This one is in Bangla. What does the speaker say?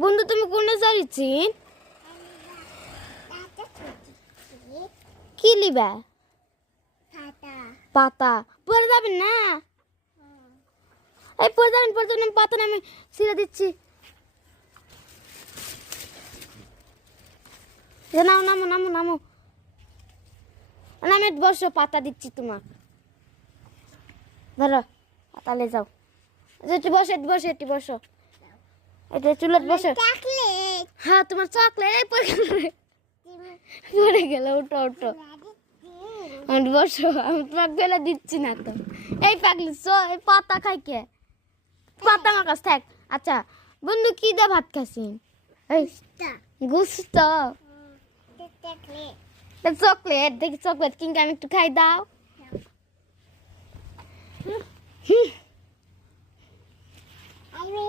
বন্ধু তুমি কোনে যাচ্ছি কি লিবা পাতা পরে যাবেন না এই পরে যাবেন পাতা আমি ছিঁড়ে দিচ্ছি নামো নামো নামো নামো নামে বসো পাতা দিচ্ছি তোমার ধরো তাহলে যাও বসে বসে এটি বসো এটা চুলত বসো হ্যাঁ তোমার চকলেট পড়ে গেল উঠো উঠো আমি বসো আমি তোমাকে বেলা দিচ্ছি না তো এই পাগলি এই পাতা খাই কে পাতা আমার কাছে থাক আচ্ছা বন্ধু কি দা ভাত খাসি এই গুস্ত চকলেট দেখি চকলেট কিনকে আমি একটু খাই দাও আমি